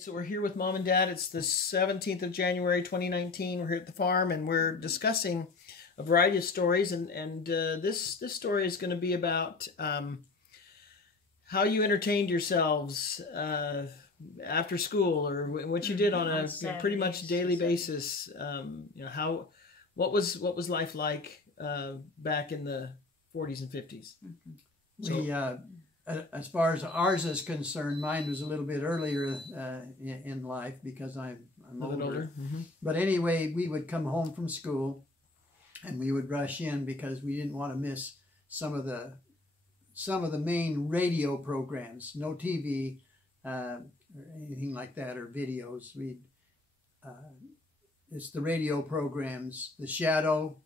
So we're here with Mom and Dad. It's the 17th of January, 2019. We're here at the farm and we're discussing a variety of stories. And this story is going to be about how you entertained yourselves after school, or what you did on a pretty much daily basis. You know, what was life like back in the 40s and 50s? So, as far as ours is concerned, mine was a little bit earlier in life because I'm older. Mm-hmm. But anyway, we would come home from school and we would rush in because we didn't want to miss some of the main radio programs. No TV or anything like that, or videos. It's the radio programs. The Shadow,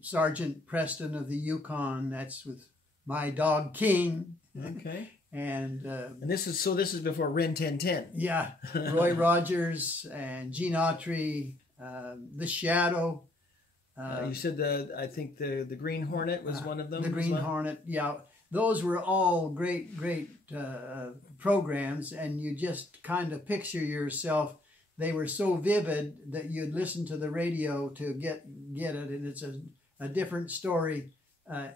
Sergeant Preston of the Yukon. That's with my dog King. Okay. And this is before Ren 1010. Yeah, Roy Rogers and Gene Autry, The Shadow. You said I think the Green Hornet was one of them. The Green Hornet, yeah. Those were all great programs, and you just kind of picture yourself. They were so vivid that you'd listen to the radio to get it, and it's a different story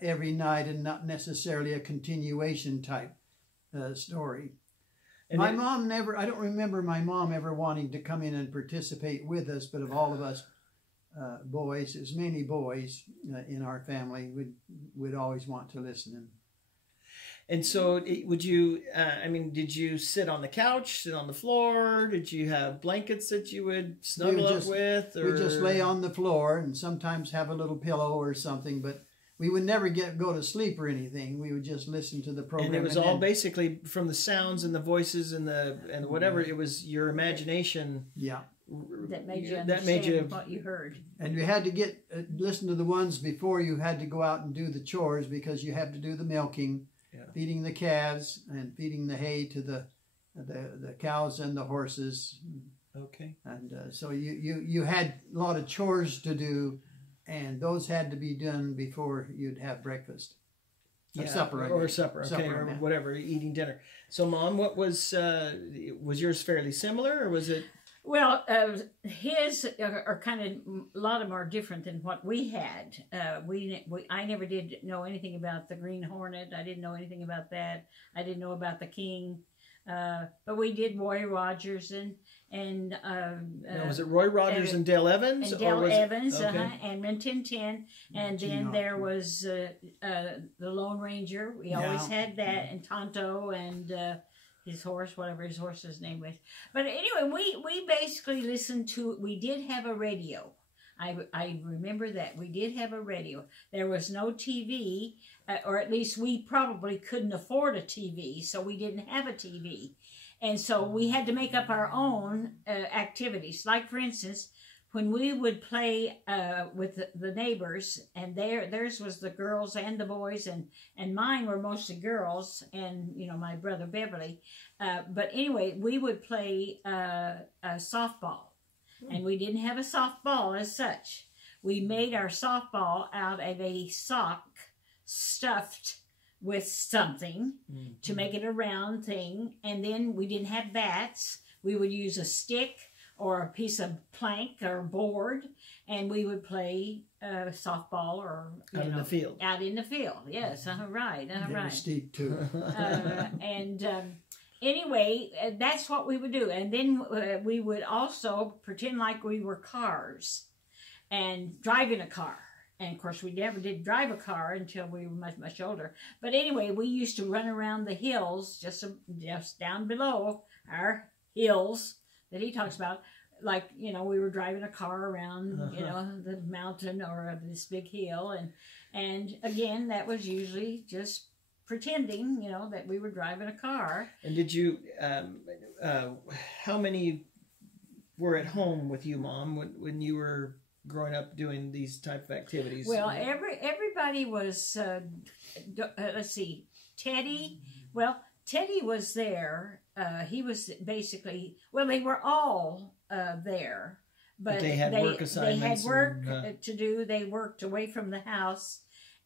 every night, and not necessarily a continuation type story. And my mom never, I don't remember my mom ever wanting to come in and participate with us, but of all of us boys, there's many boys in our family, would always want to listen. And so would you, I mean, did you sit on the couch, sit on the floor? Did you have blankets that you would snuggle up with? Or? We'd just lay on the floor and sometimes have a little pillow or something, but we would never go to sleep or anything. We would just listen to the program. And it was all basically from the sounds and the voices and whatever. It was your imagination. Yeah. That made you understand what you heard. And you had to listen to the ones before you had to go out and do the chores, because you had to do the milking, feeding the calves and feeding the hay to the cows and the horses. Okay. And so you had a lot of chores to do. And those had to be done before you'd have breakfast. Or supper. Or supper, okay, or whatever, eating dinner. So, Mom, what was yours fairly similar, or was it? Well, his are kind of, a lot of them are different than what we had. I never did know anything about the Green Hornet. I didn't know anything about that. I didn't know about the King. But we did Roy Rogers and was it Roy Rogers and Dale Evans? And Dale Evans, okay. And Ren 1010, and then there was the Lone Ranger. We always had that, and Tonto and his horse, whatever his horse's name was. But anyway, we basically listened to. We did have a radio. I remember that we did have a radio. There was no TV, or at least we probably couldn't afford a TV, so we didn't have a TV. And so we had to make up our own activities. Like, for instance, when we would play with the neighbors, and theirs was the girls and the boys, and mine were mostly girls, and, you know, my brother Beverly. But anyway, we would play softball. And we didn't have a softball as such. We made our softball out of a sock stuffed with something to make it a round thing. And then we didn't have bats. We would use a stick or a piece of plank or board, and we would play softball or out in the field. Out in the field, yes, right. They were steep too. Anyway, that's what we would do. And then we would also pretend like we were cars and driving a car. And, of course, we never did drive a car until we were much, much older. But anyway, we used to run around the hills just down below our hills that he talks about. Like, you know, we were driving a car around, you know, the mountain or this big hill. And again, that was usually just pretending, you know, that we were driving a car. And did you, how many were at home with you, Mom, when you were growing up doing these type of activities? Well, everybody was, let's see, Teddy, well, Teddy was there. He was basically, well, they were all there. But they had work assignments. They had work to do. They worked away from the house.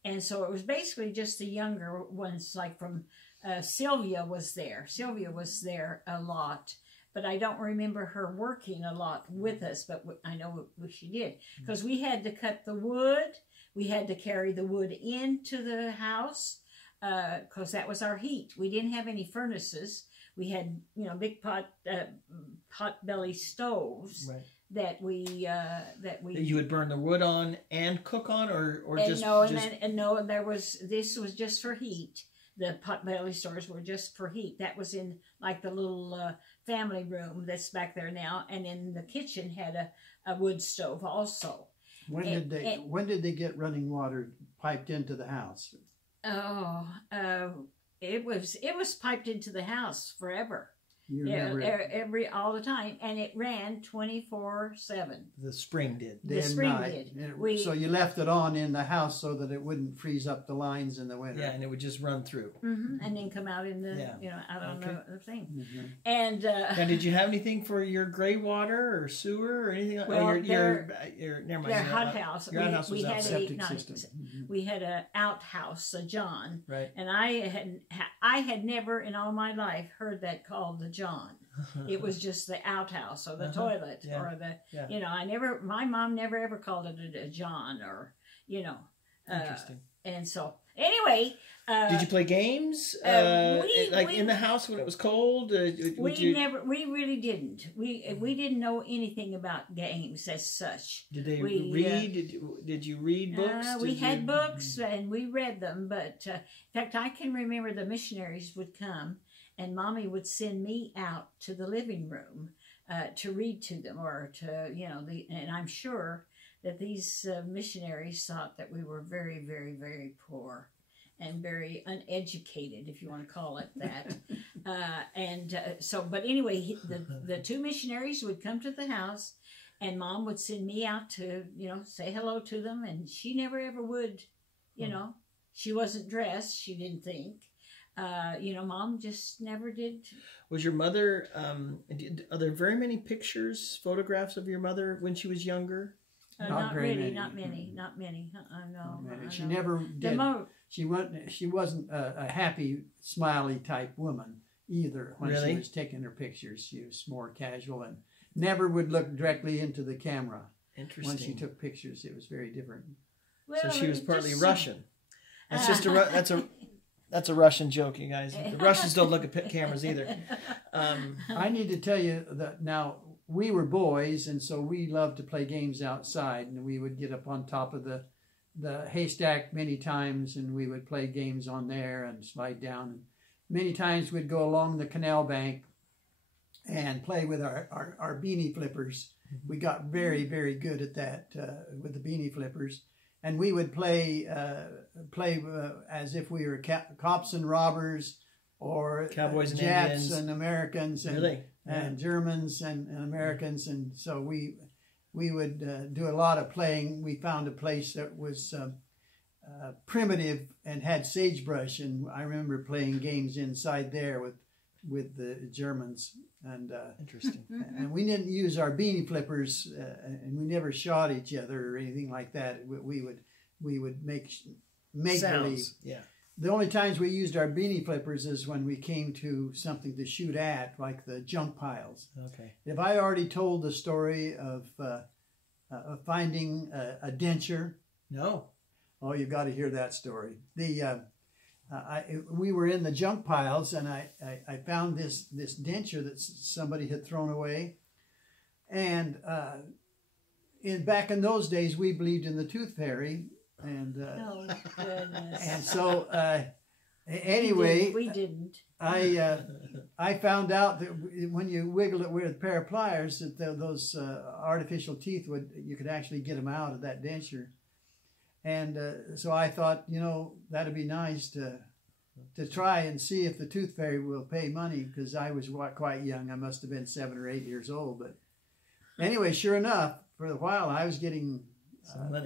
And so it was basically just the younger ones, like from Sylvia was there. Sylvia was there a lot. but I don't remember her working a lot with us, but I know she did. Because we had to cut the wood. We had to carry the wood into the house because that was our heat. We didn't have any furnaces. We had, big pot belly stoves. Right. That you would burn the wood on and cook on, or and just no, just... and no, this was just for heat. The potbelly stores were just for heat. That was in like the little family room that's back there now, and in the kitchen had a wood stove also. When did they get running water piped into the house? Oh, it was piped into the house forever. You remember all the time, and it ran 24/7. The spring did. The spring did. So you left it on in the house so that it wouldn't freeze up the lines in the winter. Yeah, and it would just run through. And then come out in the out on the thing. And now, did you have anything for your gray water or sewer or anything? Well, your never mind. Their hothouse. Your outhouse was had septic system. We had an outhouse, a John. Right. And I had never in all my life heard that called the John. It was just the outhouse or the toilet or the my mom never ever called it a John or Interesting. And so anyway, did you play games in the house when it was cold? We really didn't. We didn't know anything about games as such. Did they read? Did you read books? We had books and we read them, but in fact, I can remember the missionaries would come. And Mommy would send me out to the living room to read to them, or to, and I'm sure that these missionaries thought that we were very, very, very poor and very uneducated, if you want to call it that. But anyway, the two missionaries would come to the house, and Mom would send me out to, say hello to them, and she never ever would, she wasn't dressed, she didn't think. Mom just never did. Was your mother, are there very many photographs of your mother when she was younger? Not many. No. She never did. She wasn't a happy, smiley type woman either when she was taking her pictures. She was more casual and never would look directly into the camera. Interesting. When she took pictures, it was very different. Well, so she was partly Russian. That's just That's a Russian joke, you guys. The Russians don't look at cameras either. I need to tell you that now we were boys, and so we loved to play games outside, and we would get up on top of the haystack many times, and we would play games on there and slide down. And many times we'd go along the canal bank and play with our beanie flippers. We got very, very good at that with the beanie flippers. And we would play as if we were cops and robbers, or cowboys and Japs Indians and Americans and Germans and Americans. And so we would do a lot of playing. We found a place that was primitive and had sagebrush, and I remember playing games inside there with the Germans. And interesting. And we didn't use our beanie flippers, and we never shot each other or anything like that. We would make believe. Yeah. The only times we used our beanie flippers is when we came to something to shoot at, like the junk piles. Okay. Have I already told the story of finding a denture? No. Oh, you've got to hear that story. We were in the junk piles, and I found this denture that somebody had thrown away. And back in those days, we believed in the tooth fairy. And oh, goodness. And so anyway, we didn't. I found out that when you wiggle it with a pair of pliers, that those artificial teeth you could actually get them out of that denture. And so I thought, that'd be nice to try and see if the tooth fairy will pay money, because I was quite young. I must have been 7 or 8 years old. But anyway, sure enough, for a while I was getting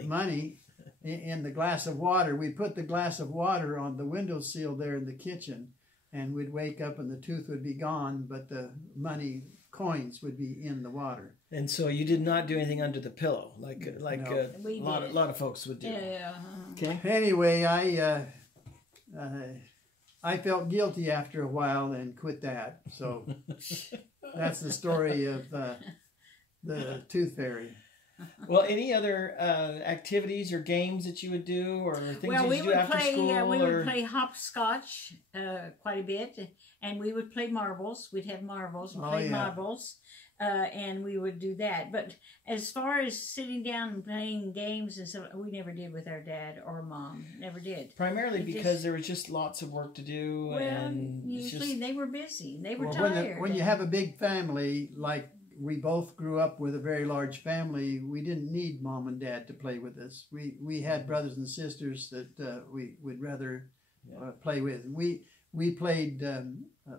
money in the glass of water. We put the glass of water on the windowsill there in the kitchen, and we'd wake up and the tooth would be gone, but the money coins would be in the water. And so you did not do anything under the pillow, like no. a lot of folks would do. Yeah. Okay. Anyway, I felt guilty after a while and quit that. So That's the story of the Tooth Fairy. Well, any other activities or games that you would do, or things well, you do after school? We would play hopscotch quite a bit, and we would play marbles. We'd have marbles. We played marbles, and we would do that. But as far as sitting down and playing games and stuff, we never did with our dad or mom. Never did. Primarily because there was just lots of work to do. Well, and usually they were busy. They were tired. When you have a big family, like we both grew up with a very large family, we didn't need mom and dad to play with us. We had brothers and sisters that we would rather play with. We played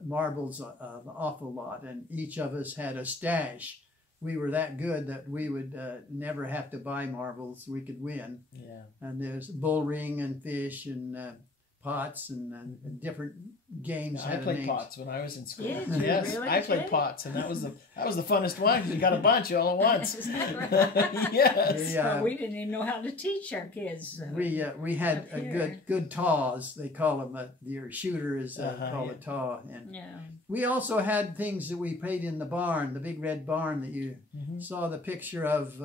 marbles an awful lot, and each of us had a stash. We were that good that we would never have to buy marbles. We could win. Yeah. And there's bull ring and fish and pots and different games. I played pots when I was in school. Yes, really? I played pots, and that was the funnest one because you got a bunch all at once. Yes. Well, we didn't even know how to teach our kids. We had a good taws. They call them your shooter is called a taw. And we also had things that we played in the barn, the big red barn that you saw the picture of,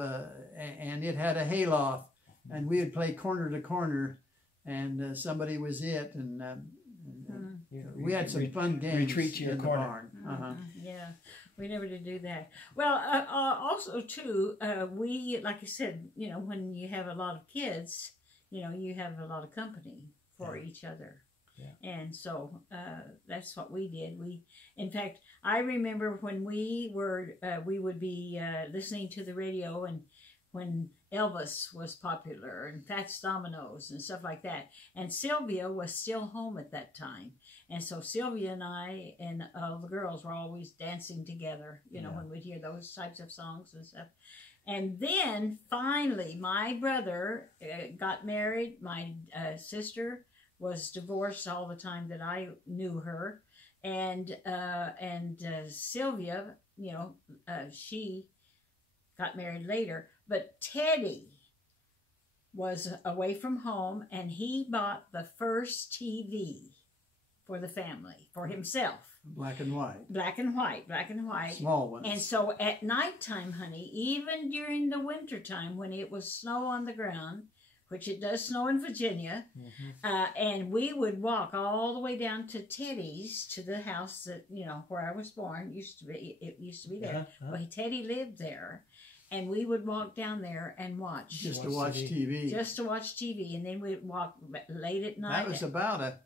and it had a hayloft, and we would play corner to corner. And somebody was it, and we had some fun games. Retreat to your corner. Barn. Yeah, we never did do that. Well, also too, we, like I said, when you have a lot of kids, you have a lot of company for each other. Yeah. And so that's what we did. In fact, I remember when we would be listening to the radio, and when Elvis was popular and Fats Dominoes and stuff like that. And Sylvia was still home at that time. And so Sylvia and I and the girls were always dancing together, when we'd hear those types of songs and stuff. And then finally, my brother got married. My sister was divorced all the time that I knew her. And Sylvia, she got married later. But Teddy was away from home, and he bought the first TV for the family, for himself. Black and white. Black and white. Small ones. And so at nighttime, honey, even during the wintertime when it was snow on the ground, which it does snow in Virginia, and we would walk all the way down to Teddy's, to the house that, where I was born. It used to be there. Well, Teddy lived there. And we would walk down there and watch. Just to watch TV. Just to watch TV. And then we'd walk late at night. That was about a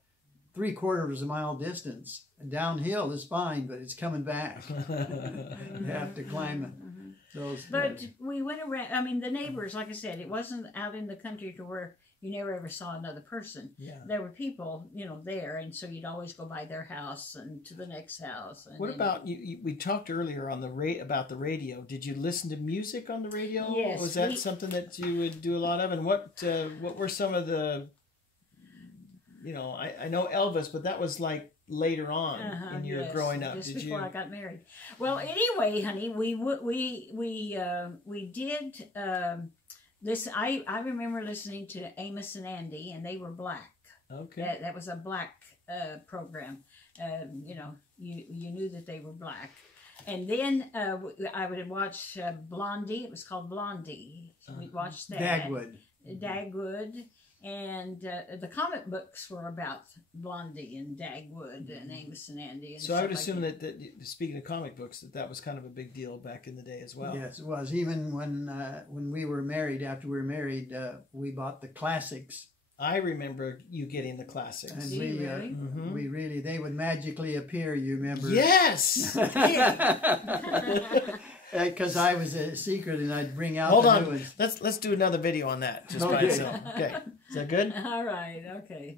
3/4 of a mile distance. Downhill is fine, but it's coming back. You have to climb those. But we went around. I mean, the neighbors, like I said, it wasn't out in the country to where you never ever saw another person. Yeah. There were people, there, and so you'd always go by their house and to the next house. And what about you? We talked earlier on about the radio. Did you listen to music on the radio? Yes. Was that something that you would do a lot of? And what were some of the? I know Elvis, but that was like later on in your growing up. Just before I got married. Well, anyway, honey, we did. This I remember listening to Amos and Andy, and they were black. Okay, that was a black program. You knew that they were black. And then I would watch Blondie. It was called Blondie. So we'd watch that. Dagwood. And the comic books were about Blondie and Dagwood and Amos and Andy. And so I would assume that speaking of comic books, that was kind of a big deal back in the day as well. Yes, it was. Even when we were married, after we were married, we bought the classics. I remember you getting the classics. And we really, they would magically appear, you remember? Yes! Because I was a secret and I'd bring out new ones. Let's do another video on that just by itself. Okay. Is that good? All right. Okay.